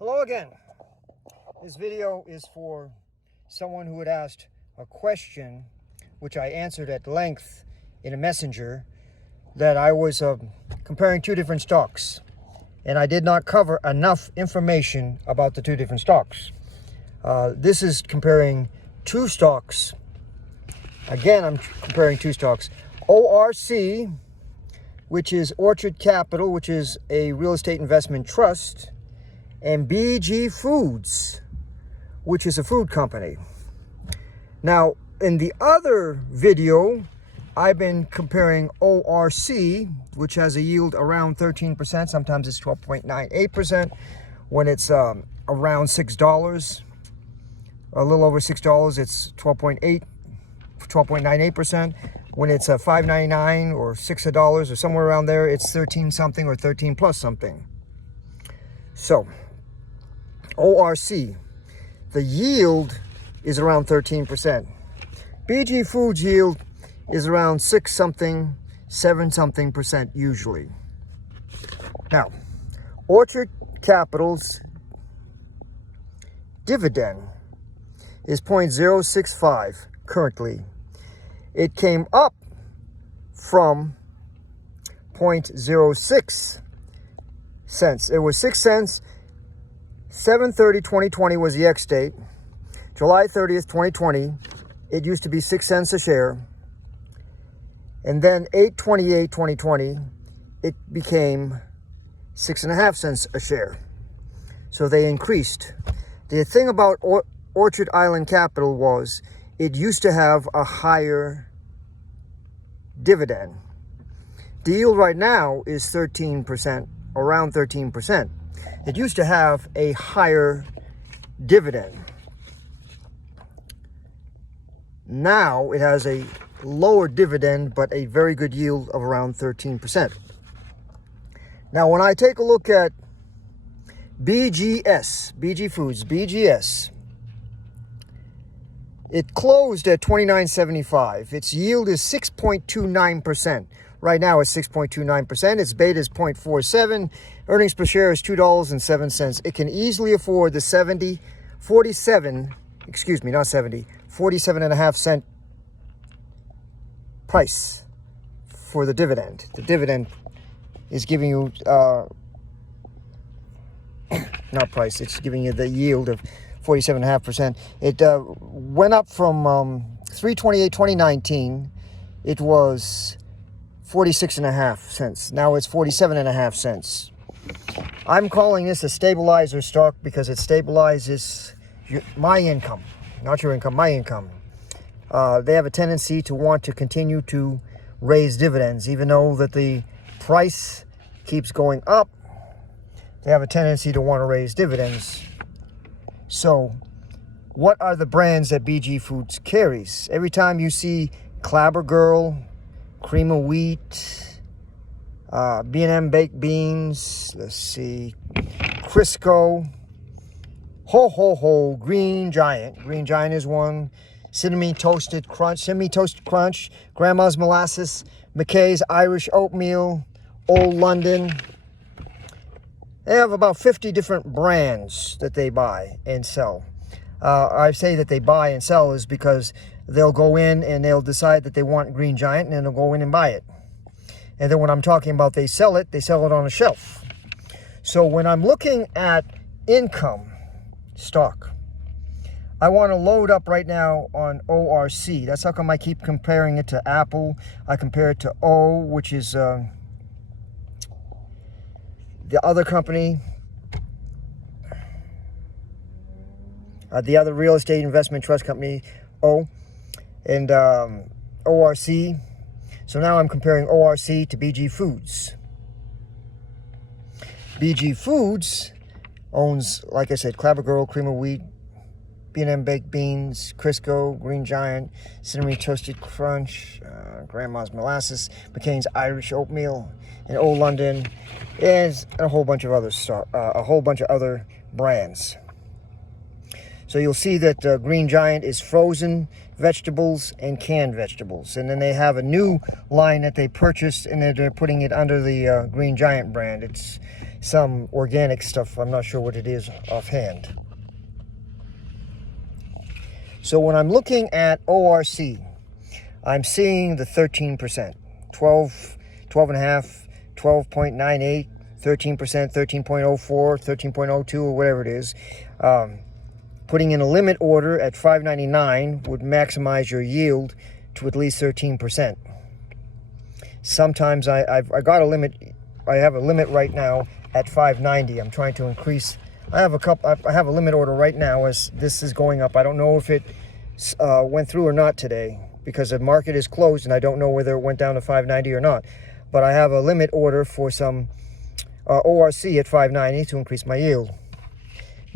Hello again. This video is for someone who had asked a question, which I answered at length in a messenger, that I was comparing two different stocks, and I did not cover enough information about the two different stocks. This is comparing two stocks. Again, I'm comparing two stocks. ORC, which is Orchard Capital, which is a real estate investment trust, and BG Foods, which is a food company. Now, in the other video, I've been comparing ORC, which has a yield around 13%. Sometimes it's 12.98%. When it's around $6, a little over $6, it's 12.98%. When it's $5.99 or $6 or somewhere around there, it's 13 something or 13 plus something. So, ORC, the yield is around 13%. BG Foods yield is around 6 something, 7 something percent usually. Now, Orchard Capital's dividend is 0.065 currently. It came up from 0.06 cents. It was 6 cents. 7/30/2020 was the X date. July 30th, 2020, it used to be 6 cents a share. And then 8/28/2020, it became 6.5 cents a share. So they increased. The thing about Orchard Island Capital was it used to have a higher dividend. The yield right now is 13%, around 13%. It used to have a higher dividend. Now it has a lower dividend, but a very good yield of around 13%. Now, when I take a look at BG Foods, BGS, it closed at $29.75. Its yield is 6.29%. Right now it's 6.29%. Its beta is 0.47. Earnings per share is $2.07. It can easily afford the 47.5 cent price for the dividend. The dividend is giving you, not price, it's giving you the yield of 47.5%. It went up from 328 2019. It was 46.5 cents. Now it's 47.5 cents. I'm calling this a stabilizer stock because it stabilizes my income, not your income, my income. They have a tendency to want to continue to raise dividends, even though that the price keeps going up. They have a tendency to want to raise dividends. So, what are the brands that BG Foods carries? Every time you see Clabber Girl, Cream of Wheat, B&M Baked Beans, let's see, Crisco, Ho, Green Giant. Green Giant is one. Cinnamon Toasted Crunch, Grandma's Molasses, McKay's Irish Oatmeal, Old London. They have about 50 different brands that they buy and sell. I say that they buy and sell is because they'll go in and they'll decide that they want Green Giant and then they'll go in and buy it. And then when I'm talking about they sell it on a shelf. So when I'm looking at income stock, I want to load up right now on ORC. That's how come I keep comparing it to Apple. I compare it to O, which is the other company, the other real estate investment trust company, O, and ORC. So now I'm comparing ORC to BG Foods. BG Foods owns, like I said, Clabber Girl, Cream of Wheat, B&M Baked Beans, Crisco, Green Giant, Cinnamon Toasted Crunch, Grandma's Molasses, McCain's Irish Oatmeal, and Old London, and a whole bunch of other brands. So you'll see that Green Giant is frozen vegetables and canned vegetables. And then they have a new line that they purchased, and they're putting it under the Green Giant brand. It's some organic stuff. I'm not sure what it is offhand. So when I'm looking at ORC, I'm seeing the 13%, 12, 12.5, 12.98, 13%, 13.04, 13.02, or whatever it is. Putting in a limit order at $5.99 would maximize your yield to at least 13%. Sometimes I got a limit. I have a limit right now at $5.90. I'm trying to increase. I have a limit order right now as this is going up. I don't know if it went through or not today because the market is closed, and I don't know whether it went down to $5.90 or not. But I have a limit order for some ORC at $5.90 to increase my yield.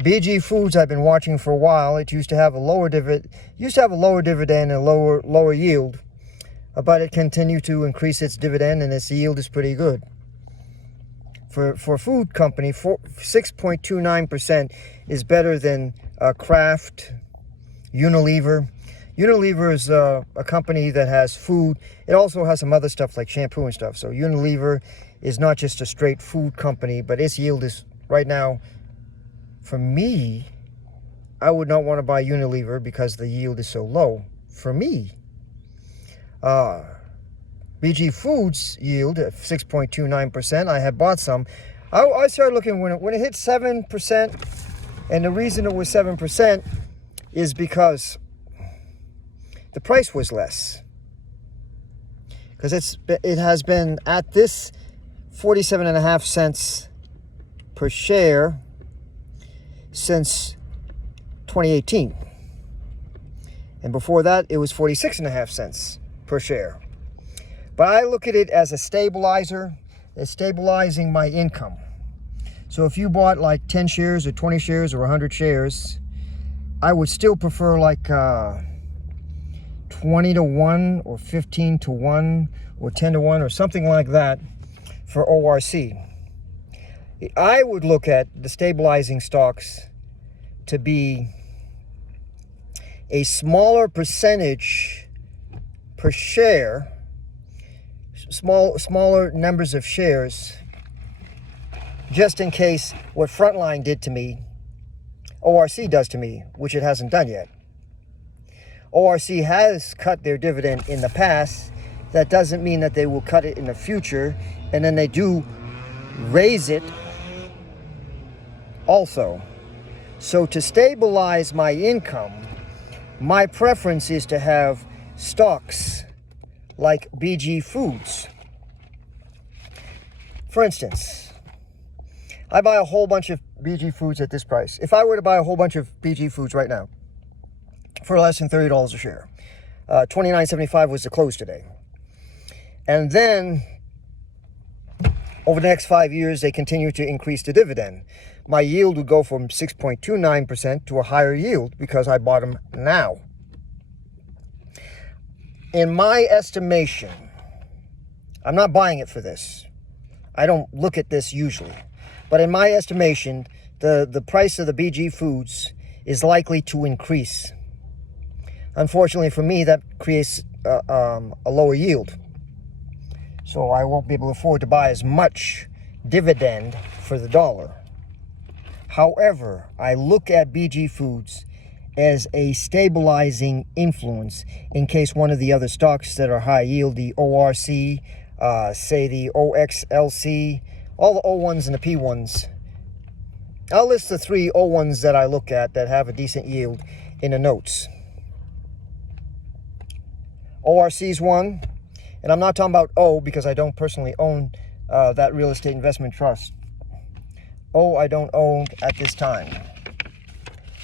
BG Foods I've been watching for a while. It used to have a lower dividend, and a lower yield, but it continued to increase its dividend, and its yield is pretty good. For a food company, 6.29% is better than Kraft, Unilever. Unilever is a company that has food. It also has some other stuff like shampoo and stuff. So Unilever is not just a straight food company, but its yield is right now. For me, I would not want to buy Unilever because the yield is so low. For me, BG Foods yield at 6.29%. I had bought some. I started looking when it hit 7%, and the reason it was 7% is because the price was less. Because it has been at this 47.5 cents per share since 2018, and before that it was 46.5 cents per share. But I look at it as a stabilizer. It's stabilizing my income. So if you bought like 10 shares or 20 shares or 100 shares, I would still prefer like 20 to 1 or 15 to 1 or 10 to 1 or something like that for ORC. I would look at the stabilizing stocks to be a smaller percentage per share, smaller numbers of shares, just in case what Frontline did to me, ORC does to me, which it hasn't done yet. ORC has cut their dividend in the past. That doesn't mean that they will cut it in the future, and then they do raise it also. So to stabilize my income, my preference is to have stocks like BG Foods. For instance, I buy a whole bunch of BG Foods at this price. If I were to buy a whole bunch of BG Foods right now for less than $30 a share, $29.75 was the close today. And then over the next 5 years, they continue to increase the dividend. My yield would go from 6.29% to a higher yield because I bought them now. In my estimation, I'm not buying it for this. I don't look at this usually. But in my estimation, the price of the BG Foods is likely to increase. Unfortunately for me, that creates a lower yield. So I won't be able to afford to buy as much dividend for the dollar. However, I look at BG Foods as a stabilizing influence in case one of the other stocks that are high yield, the ORC, say the OXLC, all the O1s and the P1s. I'll list the 3 O1s that I look at that have a decent yield in the notes. ORC's one, and I'm not talking about O because I don't personally own that real estate investment trust. O I don't own at this time.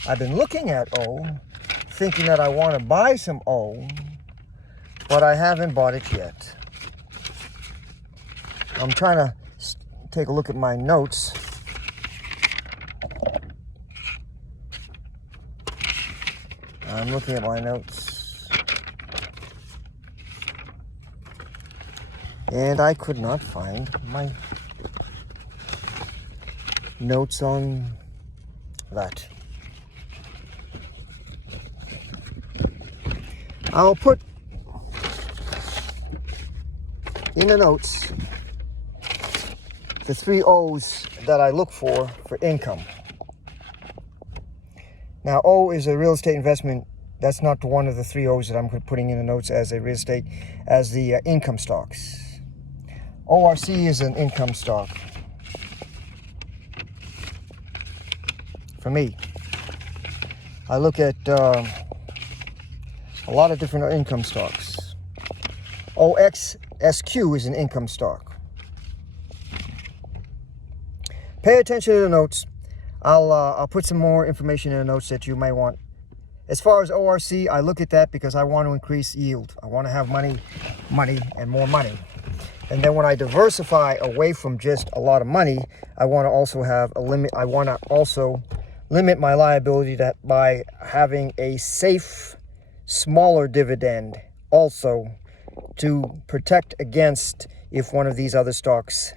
I've been looking at O, thinking that I want to buy some O, but I haven't bought it yet. I'm trying to take a look at my notes. I'm looking at my notes. And I could not find my notes on that. I'll put in the notes the 3 O's that I look for income. Now, O is a real estate investment. That's not one of the 3 O's that I'm putting in the notes as a real estate, as the income stocks. ORC is an income stock for me. I look at a lot of different income stocks. OXSQ is an income stock. Pay attention to the notes. I'll put some more information in the notes that you may want. As far as ORC, I look at that because I want to increase yield. I want to have money, and more money. And then when I diversify away from just a lot of money, I want to also have a limit. I want to also limit my liability by having a safe, smaller dividend also to protect against if one of these other stocks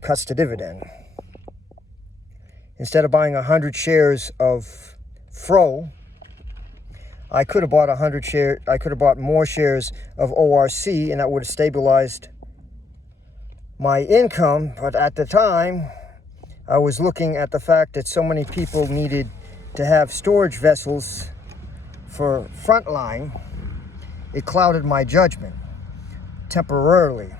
cuts the dividend. Instead of buying 100 shares of FRO, I could have bought more shares of ORC, and that would have stabilized my income. But at the time, I was looking at the fact that so many people needed to have storage vessels for frontline. It clouded my judgment temporarily.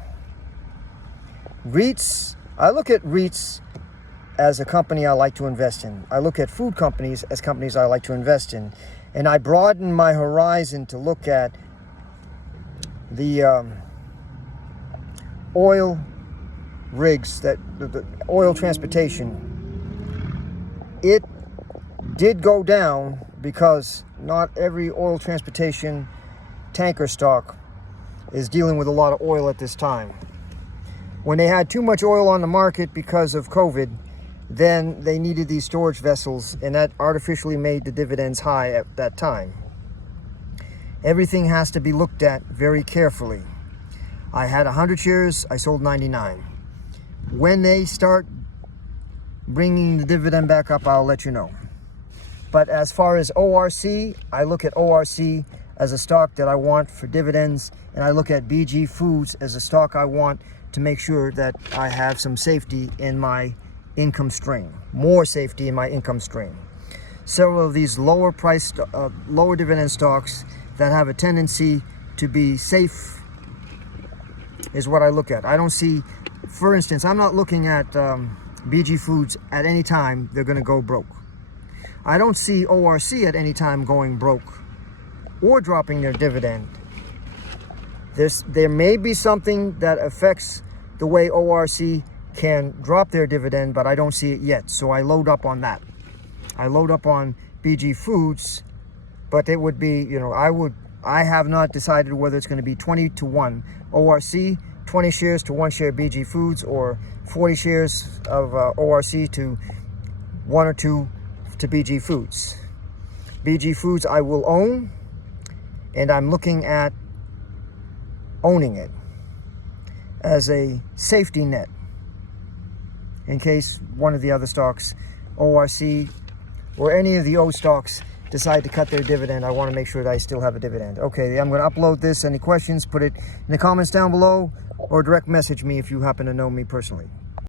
REITs, I look at REITs as a company I like to invest in. I look at food companies as companies I like to invest in. And I broaden my horizon to look at the oil rigs, the oil transportation. It did go down because not every oil transportation tanker stock is dealing with a lot of oil at this time. When they had too much oil on the market because of COVID, then they needed these storage vessels, and that artificially made the dividends high at that time. Everything has to be looked at very carefully. I had 100 shares, I sold 99. When they start bringing the dividend back up, I'll let you know. But as far as ORC, I look at ORC as a stock that I want for dividends, and I look at BG Foods as a stock I want to make sure that I have some safety in my income stream, more safety in my income stream. Several of these lower priced, lower dividend stocks that have a tendency to be safe is what I look at. I don't see, for instance, I'm not looking at BG Foods at any time they're going to go broke. I don't see ORC at any time going broke or dropping their dividend. There may be something that affects the way ORC can drop their dividend, but I don't see it yet. So I load up on that. I load up on BG Foods, but it would be, I have not decided whether it's going to be 20 to 1 ORC, 20 shares to 1 share BG Foods, or 40 shares of ORC to 1 or 2 to BG Foods. BG Foods I will own, and I'm looking at owning it as a safety net in case one of the other stocks, ORC or any of the O stocks, decide to cut their dividend. I want to make sure that I still have a dividend. Okay, I'm going to upload this. Any questions, put it in the comments down below, or direct message me if you happen to know me personally.